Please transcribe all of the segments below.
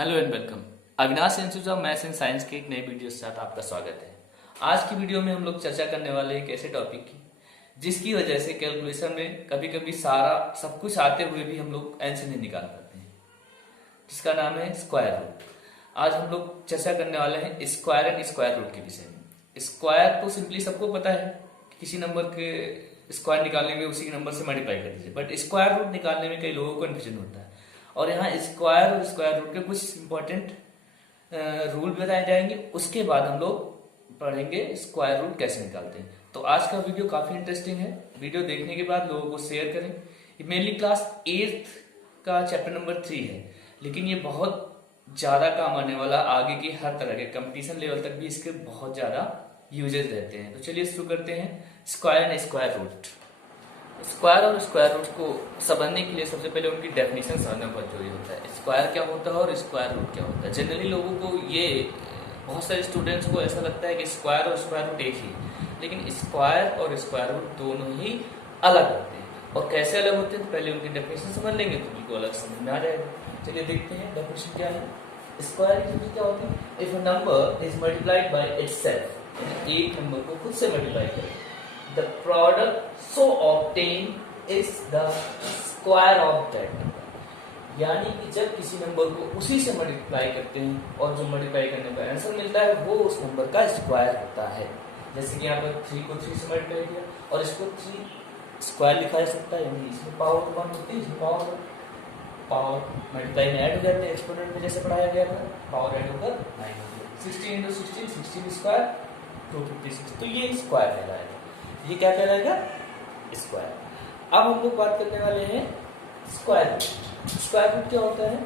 Hello and welcome. Avinash institute of maths and science के एक नए वीडियो के साथ आपका स्वागत है। आज की वीडियो में हम लोग चर्चा करने वाले हैं एक ऐसे टॉपिक की जिसकी वजह से कैलकुलेशन में कभी कभी सारा सब कुछ आते हुए भी हम लोग आंसर नहीं निकाल पाते हैं, जिसका नाम है स्क्वायर रूट। आज हम लोग चर्चा करने वाले हैं स्क्वायर एंड स्क्वायर रूट के विषय में। स्क्वायर तो सिंपली सबको पता है, किसी नंबर के स्क्वायर निकालने में उसी के नंबर से मल्टीप्लाई कर दीजिए, बट स्क्वायर रूट निकालने में कई लोगों को कन्फ्यूजन होता है। और यहाँ स्क्वायर और स्क्वायर रूट के कुछ इंपॉर्टेंट रूल बताए जाएंगे, उसके बाद हम लोग पढ़ेंगे स्क्वायर रूट कैसे निकालते हैं। तो आज का वीडियो काफी इंटरेस्टिंग है। वीडियो देखने के बाद लोगों को शेयर करें। ये मेनली क्लास 8th का चैप्टर नंबर 3 है, लेकिन ये बहुत ज्यादा काम आने वाला, आगे की हर तरह के कंपटीशन लेवल तक भी इसके बहुत ज्यादा यूजेस रहते हैं। तो चलिए शुरू करते हैं square and square root. Square और स्क्वायर रूट को समझने के लिए सबसे पहले उनकी डेफिनेशन समझना बहुत जरूरी होता है। स्क्वायर क्या होता है और स्क्वायर रूट क्या होता है। जनरली लोगों को ये, बहुत सारे स्टूडेंट्स को ऐसा लगता है कि स्क्वायर और स्क्वायर रूट एक ही, लेकिन स्क्वायर और स्क्वायर रूट दोनों ही अलग होते हैं। और कैसे अलग होते हैं तो पहले उनकी डेफिनेशन समझ लेंगे तो बिल्कुल अलग समझ में आ जाएगा। चलिए देखते हैं डेफिनेशन क्या है। स्क्वायर की क्या होती है? If a number is multiplied by itself, एक नंबर को खुद से मल्टीप्लाई करें, the product so obtained is the square of that number। यानी कि जब किसी नंबर को उसी से मल्टीप्लाई करते हैं और जो मल्टीप्लाई करने पर आंसर मिलता है वो उस नंबर का स्क्वायर होता है। जैसे कि यहाँ पर 3 को 3 से मल्टीप्लाई किया और इसको 3 स्क्वायर लिखा जा सकता है, यानी इसमें पावर 1 होती है, इसमें पावर मल्टीप्लाई में ऐड हो जाते हैं। एक्सपोनेंट में जैसे पढ़ाया गया था, पावर ऐड होकर 9 हो गया। 16 × 16 16 स्क्वायर 256, तो ये स्क्वायर कहलाएगा। ये क्या कहलाएगा? स्क्वायर। अब हम लोग बात करने वाले हैं स्क्वायर रूट। स्क्वायर रूट क्या होता है?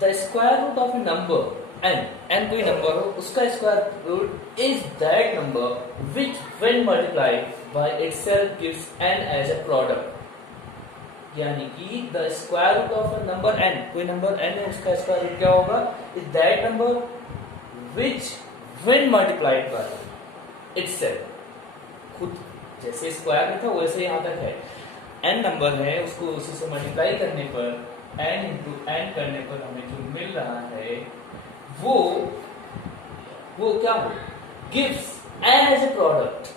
The square root of a number n कोई नंबर हो, उसका square root is that number which when multiplied by itself gives n as a product. यानी कि the square root of a number n, कोई नंबर एन है, उसका स्क्वायर रूट क्या होगा? Is that number which when multiplied by itself, खुद जैसे स्क्वायर में था वैसे यहाँ तक है। n नंबर है, उसको उसी से मल्टीप्लाई करने पर n इंटू n करने पर हमें जो मिल रहा है वो क्या हो? Gives n as a product.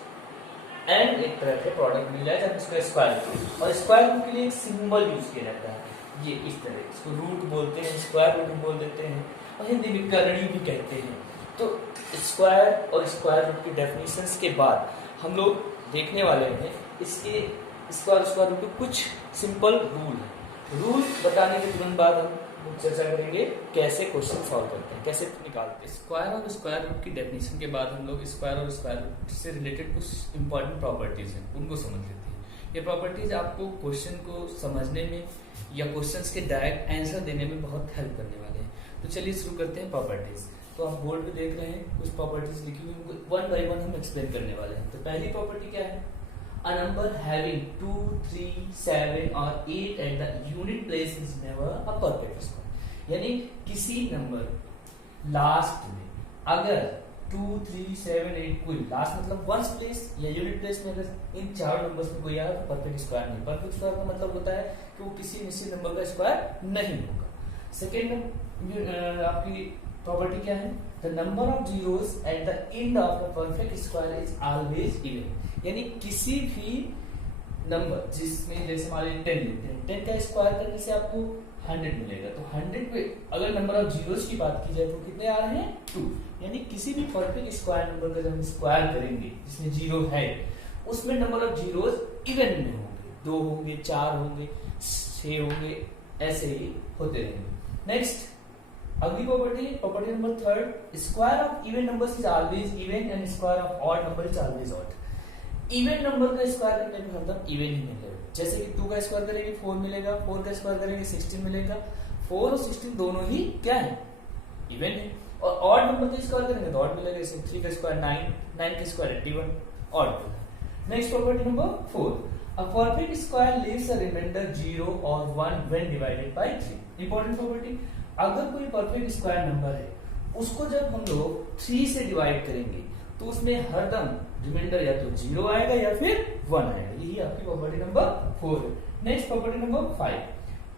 n एक तरह के प्रोडक्ट मिल जाए जब उसका स्क्वायर रूट, और स्क्वायर रूट के लिए एक सिंबल यूज किया जाता है, ये इस तरह, इसको रूट बोलते हैं, स्क्वायर रूट बोल देते हैं, और हिंदी में करणी भी कहते हैं। तो स्क्वायर और स्क्वायर रूट की डेफिनेशंस के बाद हम लोग देखने वाले हैं इसके स्क्वायर रूट के कुछ सिंपल रूल बताने के तुरंत बाद हम चर्चा करेंगे कैसे क्वेश्चन सॉल्व करते हैं, कैसे निकालते हैं। स्क्वायर और स्क्वायर रूट की डेफिनेशन के बाद हम लोग स्क्वायर और स्क्वायर रूट से रिलेटेड कुछ इंपॉर्टेंट प्रॉपर्टीज हैं, उनको समझ लेते हैं। ये प्रॉपर्टीज आपको क्वेश्चन को समझने में या क्वेश्चन के डायरेक्ट आंसर देने में बहुत हेल्प करने वाले हैं। तो चलिए शुरू करते हैं प्रॉपर्टीज। तो आप बोर्ड पे देख रहे हैं कुछ प्रॉपर्टीज लिखी हुई, वन बाय वन हम एक्सप्लेन करने वाले हैं। तो पहली प्रॉपर्टी क्या है? अ नंबर हैविंग 2, 3, 7 और 8 at the unit place is never a perfect square. यानी किसी नंबर लास्ट में अगर 2, 3, 7, 8 कोई लास्ट मतलब वंस प्लेस या यूनिट प्लेस में अगर इन चार नंबर्स में कोई आया तो परफेक्ट स्क्वायर नहीं। परफेक्ट स्क्वायर का मतलब होता है कि वो किसी निश्चित नंबर का स्क्वायर नहीं होगा। सेकेंड आपकी प्रॉपर्टी क्या है? The number of zeros at the end of the perfect square is always even. यानी किसी भी नंबर जिसमें, जैसे मान लीजिए 10 लेते हैं, 10 का स्क्वायर करने से आपको 100 मिलेगा। तो 100 पे अगर नंबर ऑफ जीरोस की बात की जाए तो कितने आ रहे हैं? 2। यानी किसी भी परफेक्ट स्क्वायर नंबर का जब हम स्क्वायर करेंगे जिसमें जीरो है, उसमें नंबर ऑफ जीरोस इवन में होंगे, 2 होंगे, 4 होंगे, 6 होंगे, ऐसे ही होते रहेंगे। नेक्स्ट अगली property number 3, square of even numbers is always even and square of odd number is always odd. Even number का स्क्वायर करने में मतलब इवन ही मिलेगा। जैसे कि 2 का स्क्वायर करेंगे 4 मिलेगा, 4 का स्क्वायर करेंगे 16 मिलेगा। 4 और 16 दोनों ही क्या है? इवन है। और ऑड नंबर का स्क्वायर करेंगे तो ऑड मिलेगा। जैसे 3 का स्क्वायर 9, 9 का स्क्वायर 81, ऑड मिलेगा। Next property number 4, a perfect square leaves a remainder 0 और 1 when divided by 3। Important property, अगर कोई परफेक्ट स्क्वायर नंबर है उसको जब हम लोग 3 से डिवाइड करेंगे तो उसमें हरदम रिमाइंडर या तो 0 आएगा या फिर 1 आएगा। यही आपकी प्रॉपर्टी नंबर 4 है। Next property number 5,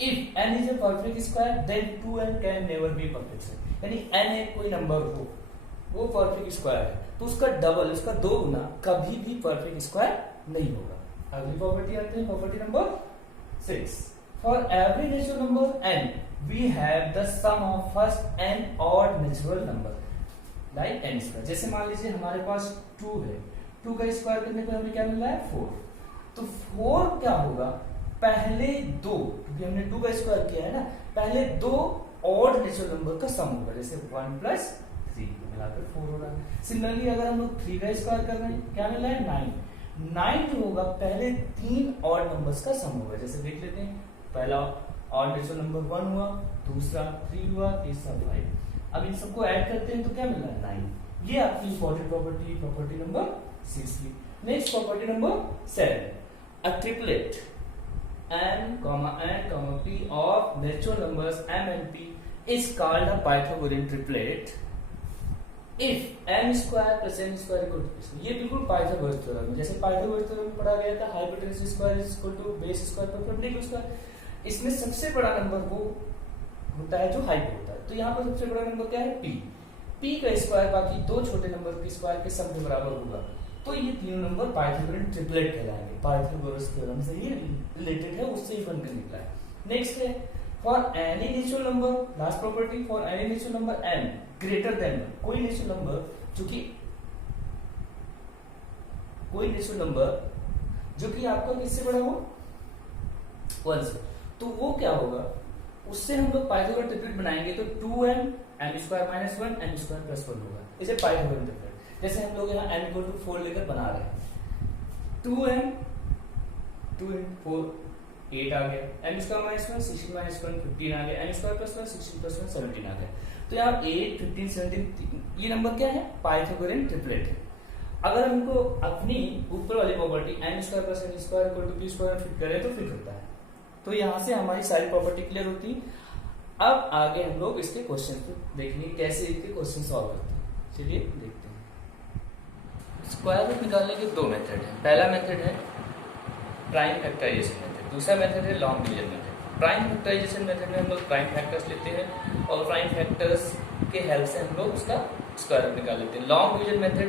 if n is a perfect square then 2n can never be perfect square, यानी n एक कोई नंबर हो वो परफेक्ट स्क्वायर है तो उसका डबल, उसका 2 गुना कभी भी परफेक्ट स्क्वायर नहीं होगा। अगली प्रॉपर्टी आते हैं, property number 6। For every natural number n we have the sum of first n odd natural number like n square. जैसे मान लीजिए हमारे पास 2 है, 2 का स्क्वायर करने पर हमें क्या मिल रहा है 4, तो 4 क्या होगा, पहले दो, क्योंकि हमने 2 का स्क्वायर किया है ना, पहले दो ऑड नेचुरल नंबर का सम होगा, जैसे 1 प्लस 3 मिलाकर 4 हो रहा है। सिमिलरली अगर हम लोग 3 का स्क्वायर कर रहे हैं, क्या मिल रहा है 9, 9 जो होगा पहले 3 ऑड नंबर्स का सम होगा। जैसे देख लेते हैं, पहला ऑड नेचुरल नंबर 1 हुआ, दूसरा 3 हुआ, तीसरा 5। अब इन सबको ऐड करते हैं तो क्या मिल रहा है 9। ये आपकी इंपॉर्टेंट प्रॉपर्टी, प्रॉपर्टी नंबर 6 की। Next property number 7, a triplet n, p of natural numbers m and p is called a Pythagorean triplet if m square plus n square equal to p। ये बिल्कुल Pythagoras theorem है, जैसे Pythagoras theorem में पढ़ा गया था hypotenuse square is equal to base square perpendicular square. इसमें सबसे बड़ा नंबर वो होता है जो हाइपो होता है, तो यहाँ पर सबसे बड़ा नंबर क्या है p। p का स्क्वायर बाकी दो छोटे नंबर के स्क्वायर के सम के बराबर होगा, तो ये तीनों नंबर पाइथागोरन ट्रिपलेट कहलाएंगे। पाइथागोरस थ्योरम से ही रिलेटेड है, उससे ही बनकर निकला है। नेक्स्ट है for any natural number, last property, for any natural number n greater than, कोई नेचुरल नंबर जो कि आपका किससे बड़ा हो 1 से, तो वो क्या होगा, उससे हम लोग पाइथागोरन ट्रिपलेट बनाएंगे तो 2m m square minus 1 m square plus 1 होगा, इसे पाइथागोरन ट्रिपलेट। जैसे हम लोग यहाँ n इक्वल टू 4 लेकर बना रहे हैं, 2m 2 into 4 8 आ गया, m स्क्वायर माइनस 1 16 माइनस 1 15 आ गया, m स्क्वायर प्लस 1 16 प्लस 1 17 आ गया। तो यहाँ 8 15 17 ये नंबर क्या है, पाइथागोरन ट्रिपलेट है। अगर हमको अपनी ऊपर वाली property m square plus n square equal to p square fit करें तो फिट होता है। तो यहाँ से हमारी सारी प्रॉपर्टी क्लियर होती। अब आगे हम लोग इसके क्वेश्चन को देखेंगे कैसे इसके क्वेश्चन सॉल्व करते हैं। चलिए देखते हैं। स्क्वायर रूट निकालने के दो मेथड है। पहला मेथड है प्राइम फैक्टराइजेशन मेथड, दूसरा मेथड है long division method. Prime factorization method में हम लोग प्राइम फैक्टर्स लेते हैं और प्राइम फैक्टर्स के हेल्प से हम लोग उसका स्क्वायर रूट निकाल लेते हैं। लॉन्ग डिवीजन मेथड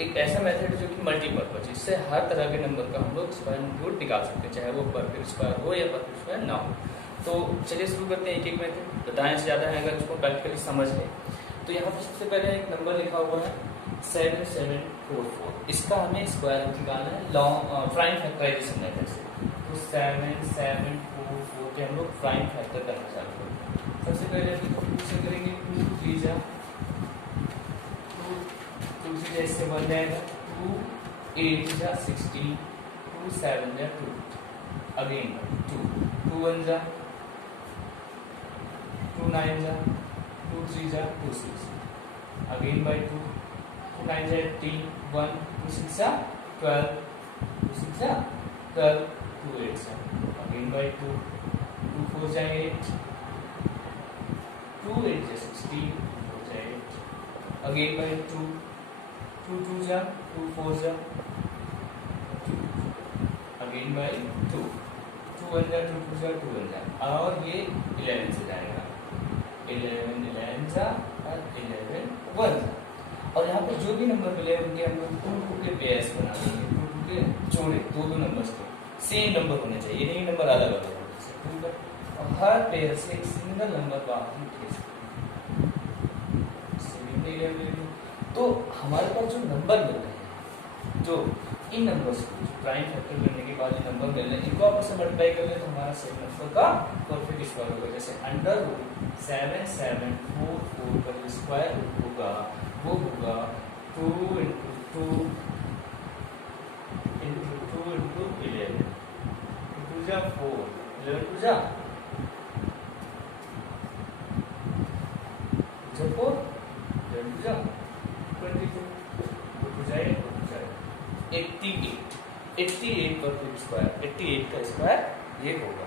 एक ऐसा मेथड है जो कि मल्टीपर्पज, इससे हर तरह के नंबर का हम लोग स्क्वायर रूट निकाल सकते हैं, चाहे वो परफेक्ट स्क्वायर हो या परफेक्ट स्क्वायर ना हो। तो चलिए शुरू करते हैं एक एक मेथड, बताने से ज़्यादा है अगर उसको प्रैक्टिकली समझ लें। तो यहाँ पर सबसे पहले एक नंबर लिखा हुआ है 7744, इसका हमें स्क्वायर रूट निकालना है लॉन्ग प्राइम फैक्टराइजेशन मेथड से। तो 7744 के हम लोग प्राइम फैक्टर करना चाहते हैं। सबसे पहले हम 2 से करेंगे, 2 3 जा 2 से इससे बन जाएगा 2 8 जा 16 2 7 जा 2 अगेन 2 2 1 जा 2 9 जा 2 3 जा 2 6 अगेन बाय 2 2 9 जा 18 1 2 6 जा 12 2 6 जा 12 2 8 जा अगेन बाय 2 2 4 जा 8 2 8 जा 16 4 जा 8 अगेन बाय 2 2 2 जा 2 4 जा 2 अगेन बाय 2 2 1 जा 2 2 जा 2 1 जा और ये 11 से जाएगा 11 11 जा और 11 1 जा। और यहाँ पर जो भी नंबर मिले उनके हम लोग 2 2 के पेयर्स बना देंगे, 2 2 के जोड़े, दो दो नंबर्स के सेम नंबर होने चाहिए, नहीं नंबर अलग अलग होने चाहिए। और हर पेयर से एक सिंगल नंबर बाहर निकले तो हमारे पास जो नंबर मिल रहे हैं, जो इन नंबर्स को प्राइम फैक्टर करने के बाद जो नंबर मिल रहे हैं इनको आपस में मल्टीप्लाई कर ले तो हमारा सेम नंबर का परफेक्ट स्क्वायर होगा। जैसे अंडर रूट 7744 का जो स्क्वायर रूट होगा वो होगा 2 into 2 into 2 into 11 2 जा 4 11 2 जा 4 11 2 जा 22 2 जा 88 88 परफेक्ट स्क्वायर 88 का स्क्वायर ये होगा।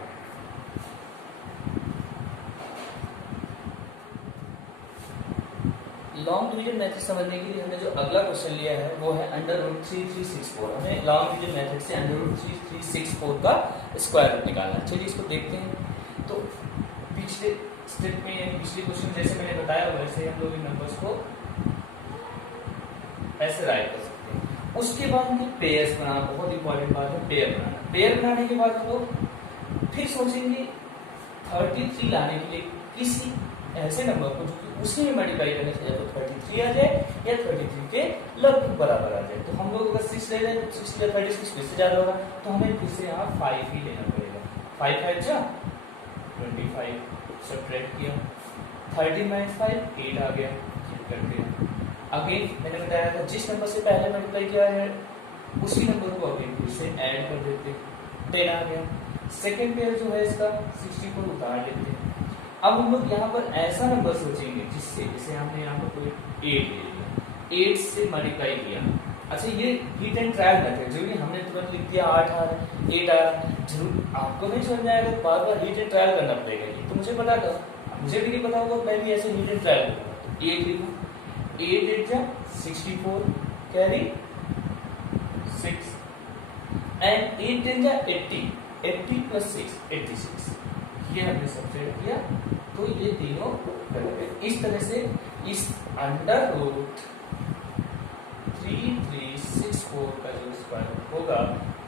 लॉन्ग डिवीजन मेथड समझने के लिए हमने जो अगला क्वेश्चन लिया है वो है अंडर रूट 3364। हमें लॉन्ग डिवीजन मेथड से अंडर रूट 3364 का स्क्वायर रूट निकालना है। चलिए इसको देखते हैं। तो पिछले स्टेप में, पिछले क्वेश्चन जैसे मैंने बताया वैसे हम लोग इन नंबर्स को ऐसे राइट कर सकते हैं। उसके बाद हमें पेयर्स बनाना, बहुत इंपॉर्टेंट बात है पेयर बनाना। पेयर बनाने के बाद हम लोग फिर सोचेंगे 33 लाने के लिए किसी ऐसे नंबर को जो कि उसी में मल्टीप्लाई करने से या तो 33 आ जाए या 33 के लगभग बराबर आ जाए। तो हम लोग अगर 6 ले लें तो 6 या 36 फिर से ज्यादा होगा, तो हमें फिर से यहाँ 5 ही लेना पड़ेगा। 5 5 जा 25, सब्ट्रैक्ट किया, 13 माइनस 5 8 आ गया, चेक करते हैं। अगेन मैंने बताया था जिस नंबर से पहले मल्टीप्लाई किया है उसी नंबर को अगेन फिर से ऐड कर देते, 10 आ गया। सेकेंड पेयर जो है इसका 64 उतार लेते हैं। अब हम लोग यहाँ पर ऐसा नंबर सोचेंगे जिससे, जैसे हमने यहाँ पर कोई 8 ले लिया, 8 से मल्टीप्लाई किया। अच्छा ये हीट एंड ट्रायल मेथड, जो भी हमने तुरंत लिख दिया 8 आ रहा है 8 आ रहा है, जरूर आपको नहीं समझ में आएगा, बार बार हीट एंड ट्रायल करना पड़ेगा। ये तो मुझे पता था, मुझे भी नहीं पता होगा, मैं भी ऐसे हीट एंड ट्रायल करूँगा। तो 8 लिखूँ, 8 8 जा 64 कैरी 6 एंड 8 10 जा 80 प्लस 6 86, ये हमने सब्ट्रैक्ट किया। तो ये तीनों करेक्ट। इस तरह से इस अंडर रूट 3364 का जो स्क्वायर होगा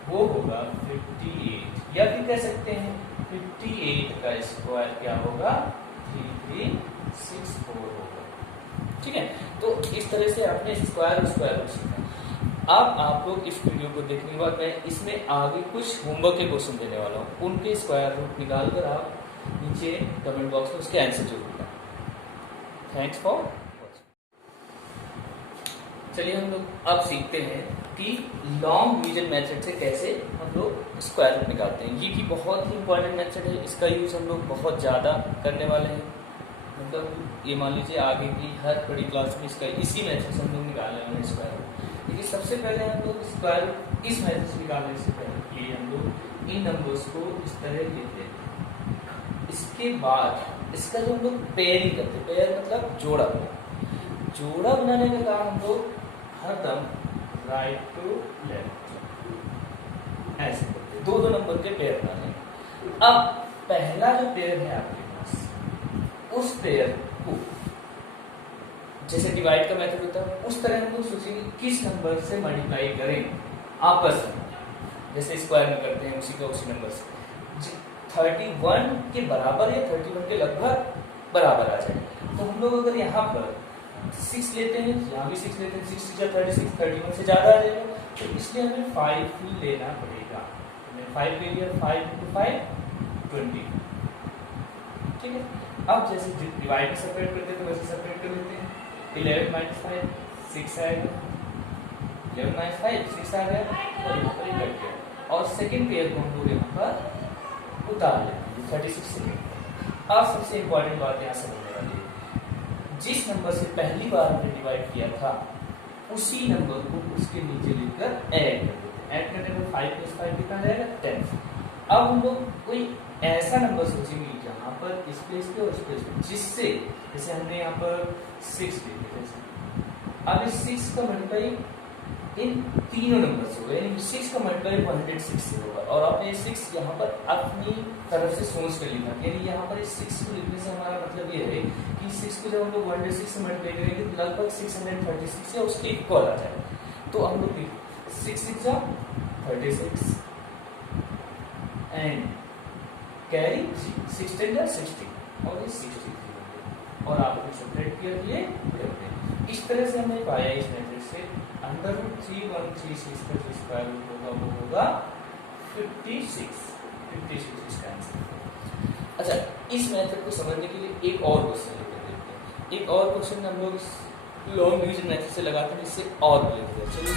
वो होगा 58, या फिर कह सकते हैं 58 का स्क्वायर क्या होगा 3364 होगा। ठीक है, तो इस तरह से आपने स्क्वायर को सीखा। अब आप लोग इस वीडियो को देखने के बाद मैं इसमें आगे कुछ होमवर्क के क्वेश्चन देने वाला हूँ, उनके स्क्वायर रूट निकाल कर आप नीचे कमेंट बॉक्स में उसके आंसर जरूर देना। Thanks for watching. चलिए हम लोग अब सीखते हैं कि लॉन्ग डिवीजन मेथड से कैसे हम लोग स्क्वायर रूट निकालते हैं। ये भी बहुत ही इंपॉर्टेंट मेथड है, इसका यूज हम लोग बहुत ज़्यादा करने वाले हैं। मतलब ये मान लीजिए आगे की हर बड़ी क्लास में इसका इसी मेथड से हम लोग निकालने वाले हैं स्क्वायर रूट। देखिए सबसे पहले हम लोग स्क्वायर रूट इस मेथड से निकालने से पहले हम लोग इन नंबर्स को इस तरह लिख लेते हैं। इसके बाद इसका जो हम लोग पेयरिंग करते हैं, पेयर मतलब जोड़ा बनाने का काम हम लोग हरदम राइट टू लेफ्ट ऐसे करते हैं, दो नंबर के पेयर बनाने। अब पहला जो पेयर है आपके पास, उस पेयर को जैसे डिवाइड का मेथड होता है उस तरह हम लोग सोचेंगे किस नंबर से मल्टीप्लाई करें आपस में, जैसे स्क्वायर में करते हैं उसी नंबर से 31 के बराबर या 31 के लगभग बराबर आ जाए। तो हम लोग अगर यहाँ पर 6 लेते हैं, यहाँ भी 6 लेते हैं, 6 या 36 31 से ज्यादा आ जाएगा, तो इसलिए हमें 5 ही लेना पड़ेगा। हमने 5 ले लिया, 5 × 5 20। ठीक है, अब जैसे डिवाइड में सेपरेट करते हैं तो वैसे सेपरेट कर लेते हैं। 11 - 5 6 आएगा, 11 - 5 6 आ गया और यहाँ पर कट गया। और सेकंड पेयर को हम लोग यहाँ पर उतार लेते हैं 36 सेकेंड। अब सबसे इंपॉर्टेंट बात यहाँ समझने वाली है, जिस नंबर से पहली बार हमने डिवाइड किया था उसी नंबर को उसके नीचे लिखकर ऐड कर देते हैं। ऐड करने पर 5 + 5 कितना आ जाएगा 10। अब हम लोग कोई ऐसा नंबर सोचेंगे जहाँ पर इस प्लेस पे और इस प्लेस पे, जिससे जैसे हमने यहाँ पर 6 लिखे थे, अब इस 6 का मल्टीप्लाई इन तीनों नंबर से होगा, यानी 6 का मल्टीप्लाई 106 से होगा। और आपने 6 यहाँ पर अपनी तरफ से सोच कर लिखा, यानी यहाँ पर इस 6 को लिखने से हमारा मतलब ये है कि 6 को जब हम लोग 106 से मल्टीप्लाई करेंगे तो लगभग 636 या उसके इक्वल आ जाएगा। तो हम लोग 6 6 जा 36 एंड कैरी 6 10 जा 60 और ये 63 और आपको सेपरेट किया दिए करते हैं। इस तरह से हमने पाया इस मेथड से √3136 का जो स्क्वायर रूट होगा वो होगा 56 इसका आंसर। अच्छा, इस मेथड को समझने के लिए एक और क्वेश्चन लेकर देखते हैं। एक और क्वेश्चन हम लोग लॉन्ग डिवीजन मेथड से लगाते हैं, इससे और क्लियर हो जाए। चलिए